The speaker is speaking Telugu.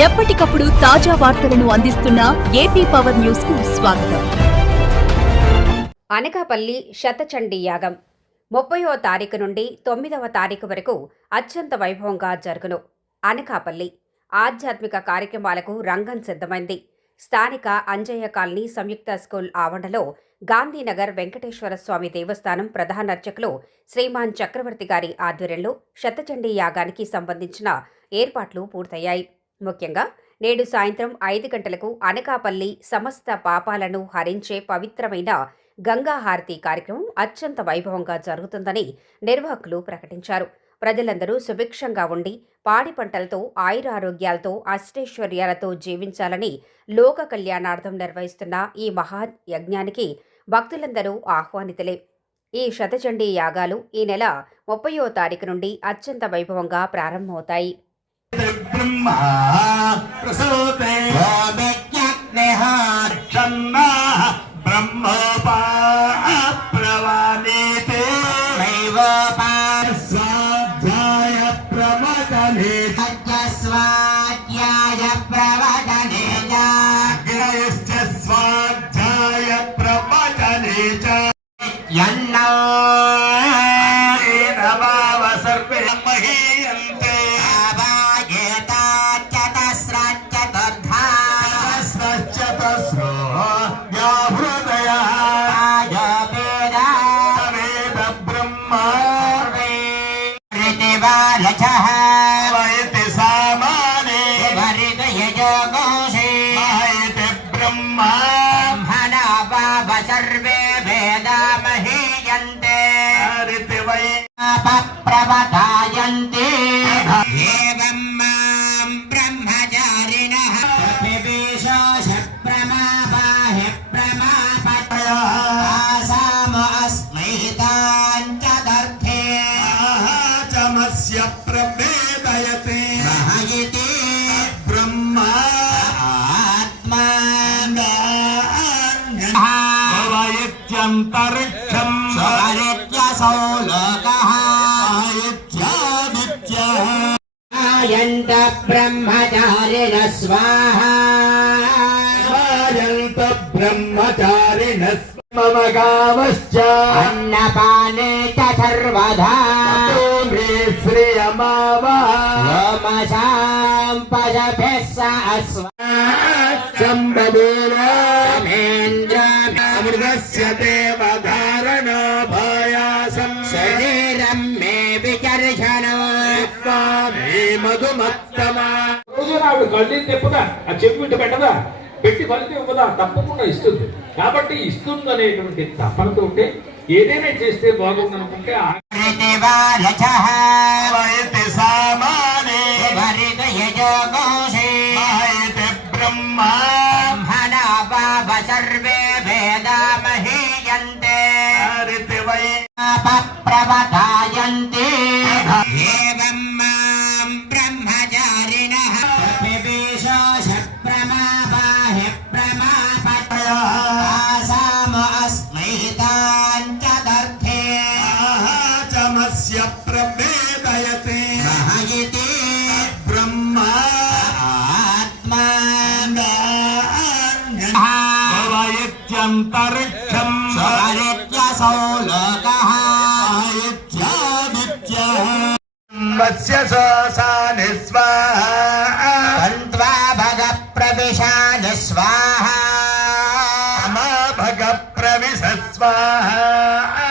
ఎప్పటికప్పుడు తాజా వార్తలను అందిస్తున్న ఏపీ పవర్ న్యూస్ కు స్వాగతం. అనకాపల్లి శతచండీ యాగం 30వ తారీఖు నుండి 9వ తారీఖు వరకు అత్యంత వైభవంగా జరుగును. అనకాపల్లి ఆధ్యాత్మిక కార్యక్రమాలకు రంగం సిద్ధమైంది. స్థానిక అంజయ్య కాలనీ సంయుక్త స్కూల్ ఆవరణలో గాంధీనగర్ వెంకటేశ్వర స్వామి దేవస్థానం ప్రధాన అర్చకులు శ్రీమాన్ చక్రవర్తి గారి ఆధ్వర్యంలో శతచండీ యాగానికి సంబంధించిన ఏర్పాట్లు పూర్తయ్యాయి. ముఖ్యంగా నేడు సాయంత్రం 5 గంటలకు అనకాపల్లి సమస్త పాపాలను హరించే పవిత్రమైన గంగా హారతి కార్యక్రమం అత్యంత వైభవంగా జరుగుతుందని నిర్వాహకులు ప్రకటించారు. ప్రజలందరూ సుభిక్షంగా ఉండి పాడి పంటలతో ఆయురారోగ్యాలతో అష్టైశ్వర్యాలతో జీవించాలని లోక కళ్యాణార్థం నిర్వహిస్తున్న ఈ మహా యజ్ఞానికి భక్తులందరూ ఆహ్వానితులే. ఈ శతచండీ యాగాలు ఈ నెల 30వ తారీఖు నుండి అత్యంత వైభవంగా ప్రారంభమవుతాయి. सर्वे वेदा महीयन्ते प्रवदायन्ते एवं मां ब्रह्मचारिणः विवेशोष प्रमापाहि प्रमापतया आसाम अस्मै ताञ्चदर्थे चमस्य प्रवेदयते महयिते ब्रह्मा आत्मा अंतरिक्षं स्वारित्यसौ लोकः आयत्यादित्यः आयन्त ब्रह्मचारिणः स्वाहा आयन्त ब्रह्मचारिणः मम कामश्च अन्नपाने च सर्वदा मे श्रियमावः लोमसां पशभिः स अस्वाम्बदेन अमृतस्य देवधारणो भयासं शरीरं मे विचर्षणो स्वामी मधुमत्तमा రోజు ఆవిడ కళ్ళు తెప్పుదా ఆ చెప్పు ఇటు పెట్టదా పెట్టి ఫలితం ఇవ్వదా తప్పకుండా ఇస్తుంది. కాబట్టి ఇస్తుంది అనేటువంటి తపనతో ఉంటే ఏదైనా చేస్తే బాగుందనుకుంటే सर्वे वेदा महीयन्ते प्रवदायन्ते एवं मां ब्रह्मचारिणः विवेशोष प्रमापाहि प्रमापतया आसाम अस्मै ताञ्चदर्थे चमस्य प्रवेदयते महयिते ब्रह्मा आत्मा अंतरिक्षं स्वारित्यसौ लोकः आयत्यादित्यः वस्य सोऽसानि स्वाहा तन्त्वा भग प्रविशानि स्वाहा मा भग प्रविश स्वाहा